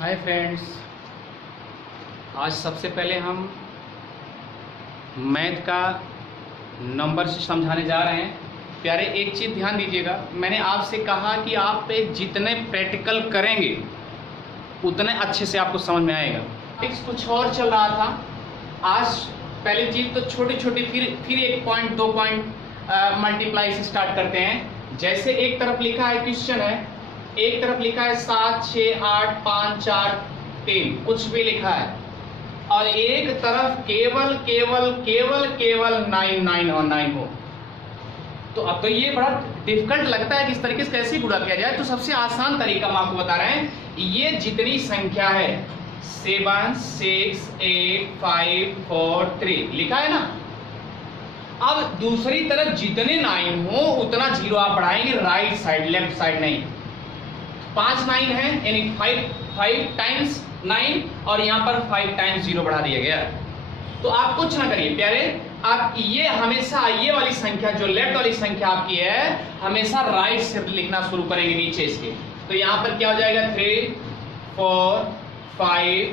Hi friends, आज सबसे पहले हम मैथ का नंबर से समझाने जा रहे हैं। प्यारे एक चीज़ ध्यान दीजिएगा, मैंने आपसे कहा कि आप जितने प्रैक्टिकल करेंगे उतने अच्छे से आपको समझ में आएगा। कुछ और चल रहा था। आज पहली चीज़ तो छोटी छोटी, फिर 1 पॉइंट 2 पॉइंट मल्टीप्लाई से स्टार्ट करते हैं। जैसे एक तरफ लिखा है क्वेश्चन है, एक तरफ लिखा है 7 6 8 5 4 3, कुछ भी लिखा है, और एक तरफ केवल केवल केवल केवल 9 9 और 9 हो। तो अब तो ये बड़ा डिफिकल्ट लगता है कि इस तरीके से कैसे गुणा किया जाए। तो सबसे आसान तरीका हम आपको बता रहे हैं। ये जितनी संख्या है 7 6 8 5 4 3 लिखा है ना, अब दूसरी तरफ जितने 9 हो उतना जीरो आप बढ़ाएंगे राइट साइड, लेफ्ट साइड नहीं। 5 9 है यानी 5 टाइम्स 9, और यहाँ पर 5 टाइम्स 0 बढ़ा दिया गया। तो आप कुछ ना करिए प्यारे, आप ये हमेशा ये वाली संख्या जो लेफ्ट वाली संख्या आपकी है हमेशा राइट से लिखना शुरू करेंगे नीचे इसके। तो यहाँ पर क्या हो जाएगा 3 4 5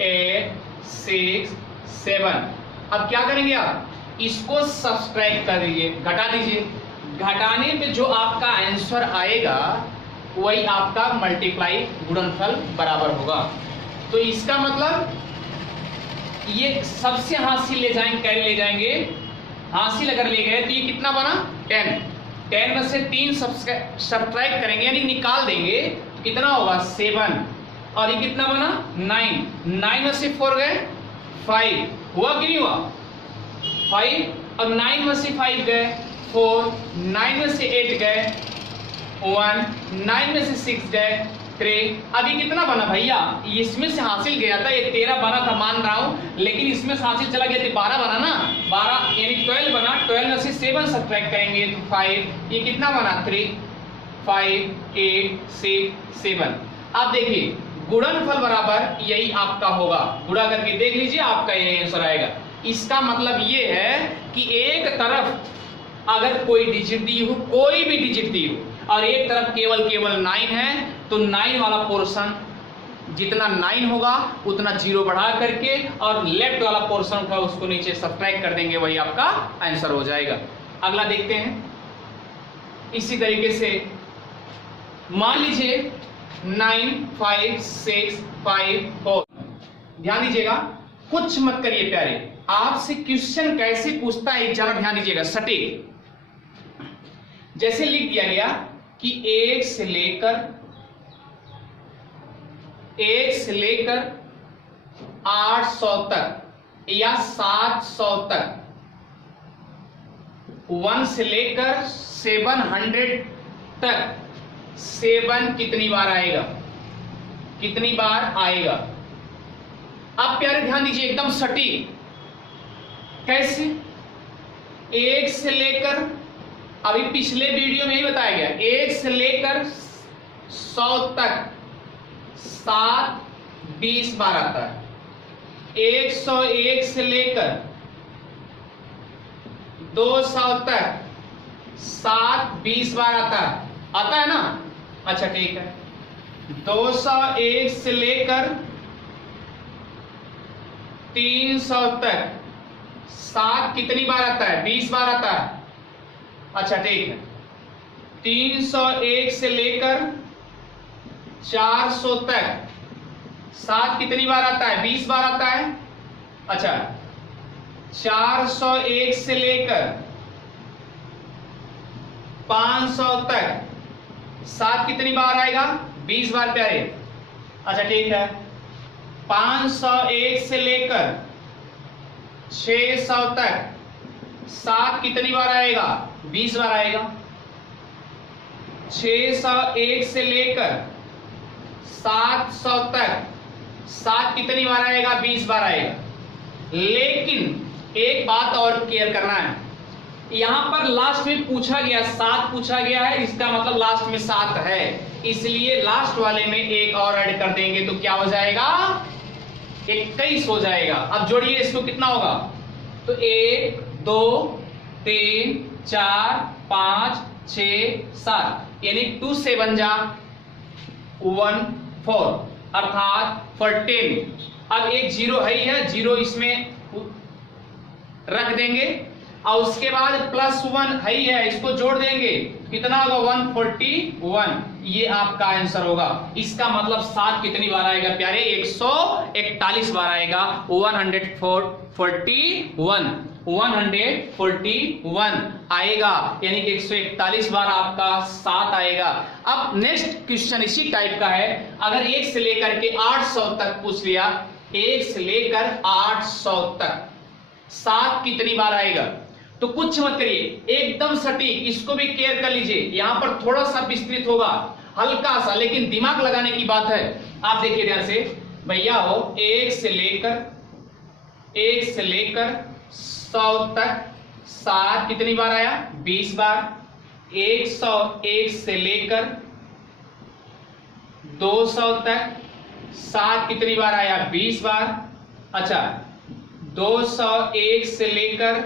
8 6 7। अब क्या करेंगे आप, इसको सब्सट्रैक्ट कर दीजिए, घटा दीजिए। घटाने पे जो आपका आंसर आएगा वही आपका मल्टीप्लाई गुणनफल बराबर होगा। तो इसका मतलब ये सबसे हासिल ले जाएंगे, कैरी ले जाएंगे। हासिल अगर ले गए तो ये कितना बना 10 में से 3 सब्ट्रैक्ट करेंगे यानी निकाल देंगे तो कितना होगा 7, और ये कितना बना 9 में से 4 गए 5, हुआ कि नहीं हुआ 5, और 9 में से 5 गए 4, 9 में से 8 गए 1, 9 में से 6 गए 3। अभी कितना बना भैया, इसमें से हासिल गया था, ये 13 बना था मान रहा हूं, लेकिन इसमें से हासिल चला गया तो 12 बना ना, 12 यानी 12 बना। 12 में से 7 सब्ट्रैक्ट करेंगे तो 5, ये कितना बना 3 5 8 6 7। अब देखिए गुणनफल बराबर यही आपका होगा, गुणा करके देख लीजिए आपका यही आंसर आएगा। इसका मतलब ये है कि एक तरफ अगर कोई डिजिट दी हो, कोई भी डिजिट दी हो, और एक तरफ केवल केवल 9 है, तो 9 वाला पोर्शन जितना 9 होगा उतना 0 बढ़ा करके और लेफ्ट वाला पोर्शन का उसको नीचे सब्ट्रैक्ट कर देंगे, वही आपका आंसर हो जाएगा। अगला देखते हैं। इसी तरीके से मान लीजिए 9 5 6 5 4। ध्यान दीजिएगा, कुछ मत करिए प्यारे, आपसे क्वेश्चन कैसे पूछता है जरा ध्यान दीजिएगा सटीक। जैसे लिख दिया गया कि 1 से लेकर 800 तक या 700 तक, 1 से लेकर 700 तक 7 कितनी बार आएगा, कितनी बार आएगा। अब प्यारे ध्यान दीजिए एकदम सटीक। कैसे 1 से लेकर, अभी पिछले वीडियो में ही बताया गया, 1 से लेकर 100 तक 7 20 बार आता है। 101 से लेकर 200 तक 7 20 बार आता है ना। अच्छा ठीक है, 201 से लेकर 300 तक 7 कितनी बार आता है 20 बार आता है। अच्छा ठीक है, 301 से लेकर 400 तक 7 कितनी बार आता है 20 बार आता है। अच्छा 401 से लेकर 500 तक 7 कितनी बार आएगा 20 बार प्यारे। अच्छा ठीक है, 501 से लेकर 600 तक 7 कितनी बार आएगा 20 बार आएगा। 601 से लेकर 700 तक 7 कितनी बार आएगा 20 बार आएगा। लेकिन एक बात और क्लियर करना है, यहां पर लास्ट में पूछा गया 7 पूछा गया है, इसका मतलब लास्ट में 7 है, इसलिए लास्ट वाले में एक और ऐड कर देंगे तो क्या हो जाएगा 21 हो जाएगा। अब जोड़िए इसको, कितना होगा तो 1 2 3 4 5 6 7 यानी 2 7 जा 1 4, अर्थात 14। अब एक जीरो है, जीरो इसमें रख देंगे और उसके बाद +1 है, इसको जोड़ देंगे, कितना होगा 141। ये आपका आंसर होगा। इसका मतलब 7 कितनी बार आएगा प्यारे? 141 बार आएगा। 141 आएगा, यानी कि 141 बार आपका 7 आएगा। अब नेक्स्ट क्वेश्चन इसी टाइप का है। अगर 1 से लेकर के 800 तक पूछ लिया, 1 से लेकर 800 तक 7 कितनी बार आएगा? तो कुछ मत करिए, एकदम सटीक, इसको भी केयर कर लीजिए। यहां पर थोड़ा सा विस्तृत होगा, हल्का सा, लेकिन दिमाग लगाने की बात है। आप देखिए ध्यान से भैया हो, 1 से लेकर 100 तक 7 कितनी बार आया? 20 बार। 101 से लेकर 200 तक 7 कितनी बार आया? 20 बार। अच्छा, 201 से लेकर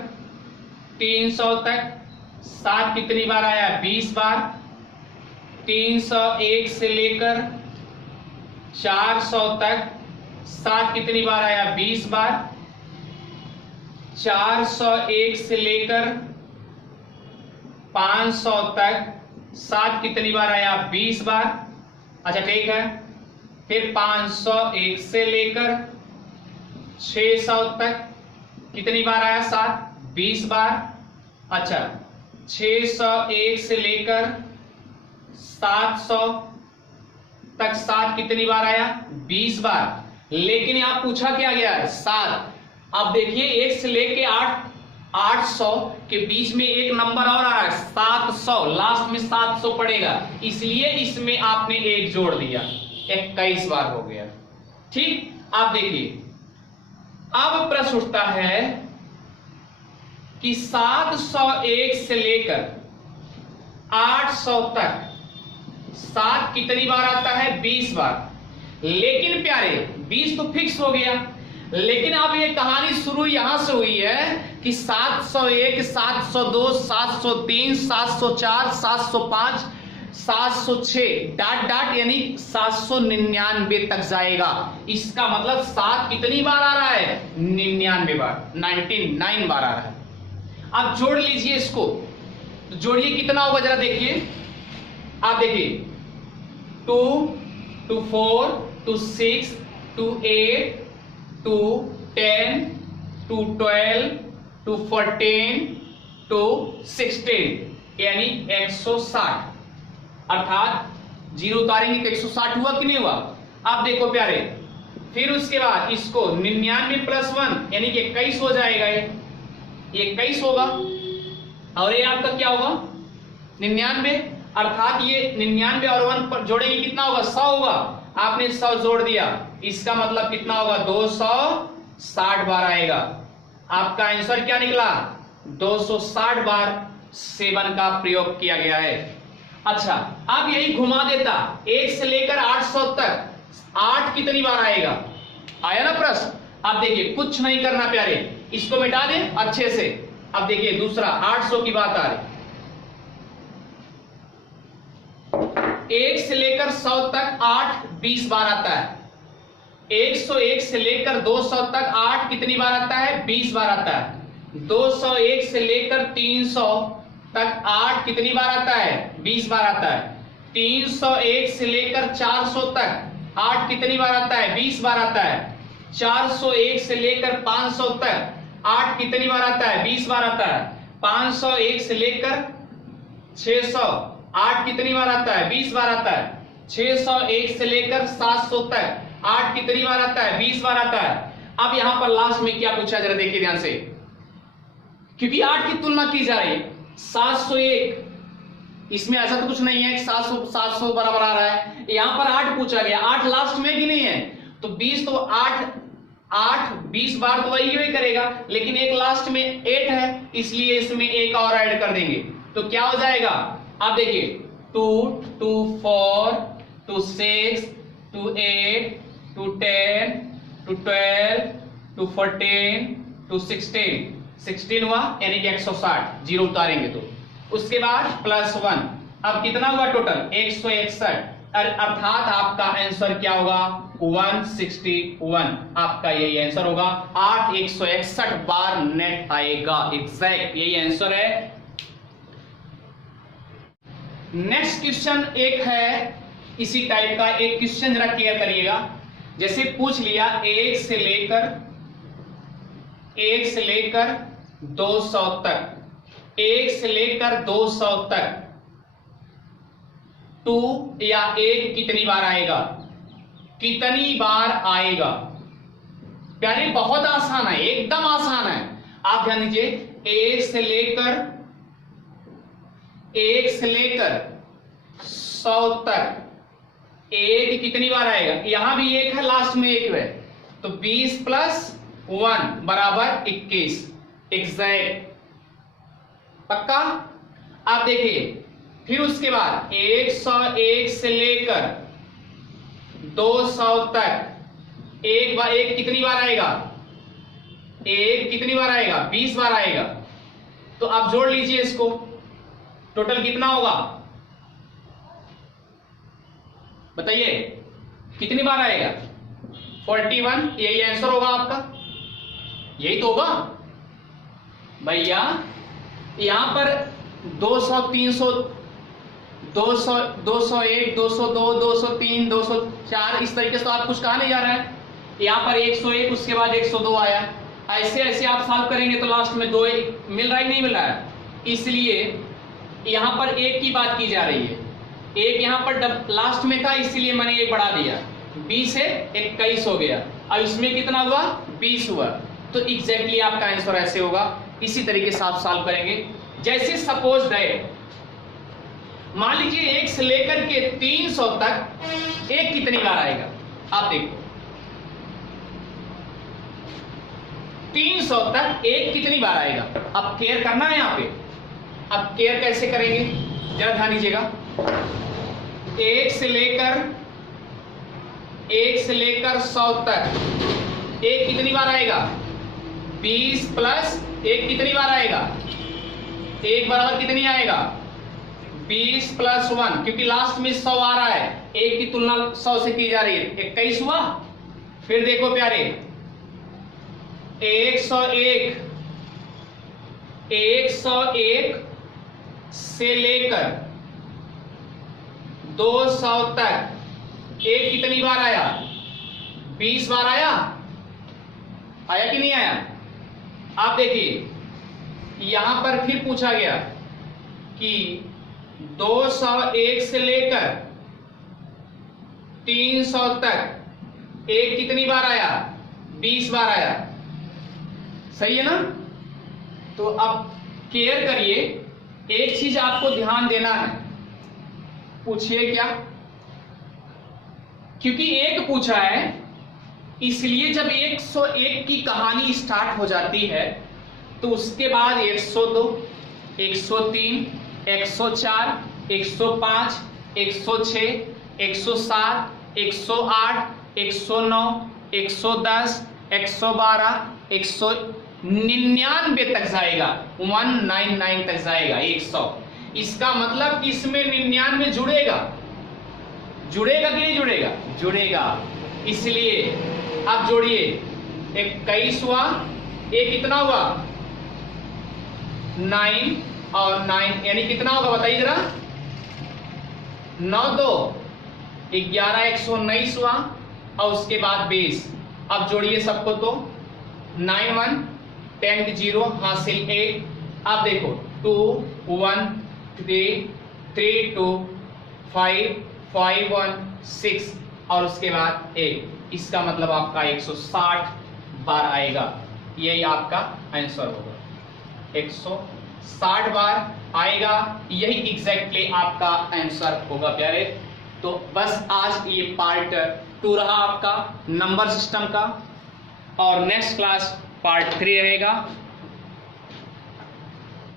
300 तक 7 कितनी बार आया? 20 बार। 301 से लेकर 400 तक 7 कितनी बार आया? 20 बार। 401 से लेकर 500 तक 7 कितनी बार आया? 20 बार। अच्छा ठीक है, फिर 501 से लेकर 600 तक कितनी बार आया? 7, 20 बार। अच्छा, 601 से लेकर 700 तक 7 कितनी बार आया? 20 बार। लेकिन यहां पूछा क्या गया है? 7। अब देखिए 1 से लेके 800 के बीच में एक नंबर और आ रहा है 700, लास्ट में 700 पड़ेगा, इसलिए इसमें आपने 1 जोड़ दिया, 21 बार हो गया। ठीक, आप देखिए अब प्रश्न उठता है कि 701 से लेकर 800 तक 7 कितनी बार आता है? 20 बार। लेकिन प्यारे 20 तो फिक्स हो गया, लेकिन अब ये कहानी शुरू यहां से हुई है कि 701, 702, 703, 704, 705, 706 डॉट यानी 799 तक जाएगा। इसका मतलब 7 कितनी बार आ रहा है? 99 बार, 99 बार आ रहा है। आप जोड़ लीजिए इसको, तो जोड़िए कितना होगा जरा देखिए। आप देखिए 2 to 4 to 6 to 8 to 10 to 12 to 14 to 16 यानी 160। अर्थात 0 उतारेंगे तो 160 हुआ कि नहीं हुआ? आप देखो प्यारे, फिर उसके बाद इसको 99 + 1 यानी कि 21 हो जाएगा। ये 21 होगा और ये आपका क्या होगा? 99। अर्थात ये 99 और 1 पर जोड़ेंगे कितना होगा? 100 होगा। आपने 100 जोड़ दिया, इसका मतलब कितना होगा? 260 बार आएगा। आपका आंसर क्या निकला? 260 बार 7 का प्रयोग किया गया है। अच्छा, अब यही घुमा देता, 1 से लेकर 800 तक 8 कितनी बार आएगा? आया ना प्रश्न? अब देखिए कुछ नहीं करना प्यारे, इसको मिटा दें अच्छे से। अब देखिए दूसरा 800 की बात आ रही। 1 से लेकर 100 तक 8 20 बार आता है। 101 से लेकर 200 तक 8 कितनी बार आता है? 20 बार आता है। 201 से लेकर 300 तक 8 कितनी बार आता है? 20 बार आता है। 301 से लेकर 400 तक 8 कितनी बार आता है? 20 बार आता है। 401 से लेकर 500 तक 8 कितनी बार आता है? 20 बार आता है। 501 से लेकर 600 8 कितनी बार आता है? 20 बार आता है। 601 से लेकर 700 तक 8 कितनी बार आता है? 20 बार आता है। अब यहां पर लास्ट में क्या पूछा जरा देखिए ध्यान से, क्योंकि 8 की तुलना की जा रही है 701, इसमें ऐसा तो कुछ नहीं है कि 700 बराबर आ रहा है। यहां पर 8 पूछा गया, 8 लास्ट में भी नहीं है, तो 20 तो 8 20 बार तो वही करेगा, लेकिन एक लास्ट में 8 है, इसलिए इसमें एक और ऐड कर देंगे तो क्या हो जाएगा? आप देखिए 2 to 4 to 6 to 8 to 10 to 12 to 14 to 16 हुआ, यानी कि 160, 0 उतारेंगे तो उसके बाद +1, अब कितना हुआ टोटल? 161। अर्थात आपका आंसर क्या होगा? 161 आपका यही आंसर होगा। 8 161 बार नेट आएगा, एग्जैक्ट यही आंसर है। नेक्स्ट क्वेश्चन एक है इसी टाइप का, एक क्वेश्चन जरा क्लियर करिएगा। जैसे पूछ लिया 1 से लेकर 200 तक, 1 से लेकर 200 तक 2 या 1 कितनी बार आएगा, कितनी बार आएगा। प्यारे बहुत आसान है, एकदम आसान है, आप ध्यान दीजिए। 1 से लेकर 100 तक 1 कितनी बार आएगा, यहां भी 1 है, लास्ट में 1 है, तो 20 + 1 बराबर 21, एग्जैक्ट, पक्का। आप देखिए फिर उसके बाद 101 से लेकर 200 तक 1 कितनी बार आएगा, 1 कितनी बार आएगा, 20 बार आएगा। तो आप जोड़ लीजिए इसको, टोटल कितना होगा बताइए, कितनी बार आएगा, 41, यही आंसर होगा आपका, यही तो होगा भैया। यहां पर 200 300 200 201 202 203 204 इस तरीके से तो आप कुछ कहा नहीं जा रहा है। यहां पर 101 उसके बाद 102 आया, ऐसे ऐसे आप सॉल्व करेंगे तो लास्ट में 2 मिल रहा है नहीं मिल रहा है, इसलिए यहां पर 1 की बात की जा रही है। 1 यहां पर लास्ट में था इसलिए मैंने 1 बढ़ा दिया, 20 से 21 हो गया, अब इसमें कितना हुआ, 20 हुआ। तो एग्जैक्टली आपका आंसर ऐसे होगा। इसी तरीके से आप सॉल्व करेंगे। जैसे सपोज दैट मान लीजिए 1 से लेकर के 300 तक 1 कितनी बार आएगा, आप देखो 300 तक 1 कितनी बार आएगा। अब केयर करना है यहाँ पे, अब केयर कैसे करेंगे जरा ध्यान दीजिएगा। 1 से लेकर 100 तक 1 कितनी बार आएगा, 20 + 1 कितनी बार आएगा, 1 बराबर कितनी आएगा, 20 + 1, क्योंकि लास्ट में 100 आ रहा है, 1 की तुलना 100 से की जा रही है, 21 हुआ। फिर देखो प्यारे 101 से लेकर 200 तक 1 कितनी बार आया, 20 बार आया कि नहीं आया। आप देखिए यहां पर फिर पूछा गया कि 201 से लेकर 300 तक 1 कितनी बार आया, 20 बार आया, सही है ना। तो अब केयर करिए, एक चीज आपको ध्यान देना है, पूछिए क्या, क्योंकि 1 पूछा है इसलिए जब 101 की कहानी स्टार्ट हो जाती है तो उसके बाद 102 103 104 105 106 107 108 109 110 112 199 तक जाएगा, 199 तक जाएगा 100। इसका मतलब कि इसमें 99 जुड़ेगा कि नहीं जुड़ेगा, जुड़ेगा। इसलिए आप जोड़िए, 21 हुआ, 1 कितना हुआ 9 और 9 यानी कितना होगा बताइए जरा, 9 2 11 119 हुआ और उसके बाद 20। अब जोड़िए सबको तो 9 1 10 0 हासिल 8। अब देखो 2 1 3 3 2 5 5 1 6 और उसके बाद 8। इसका मतलब आपका 160 बार आएगा, यही आपका आंसर होगा, 160 बार आएगा, यही एग्जैक्टली आपका आंसर होगा प्यारे। तो बस आज ये पार्ट 2 रहा आपका नंबर सिस्टम का, और नेक्स्ट क्लास पार्ट 3 रहेगा।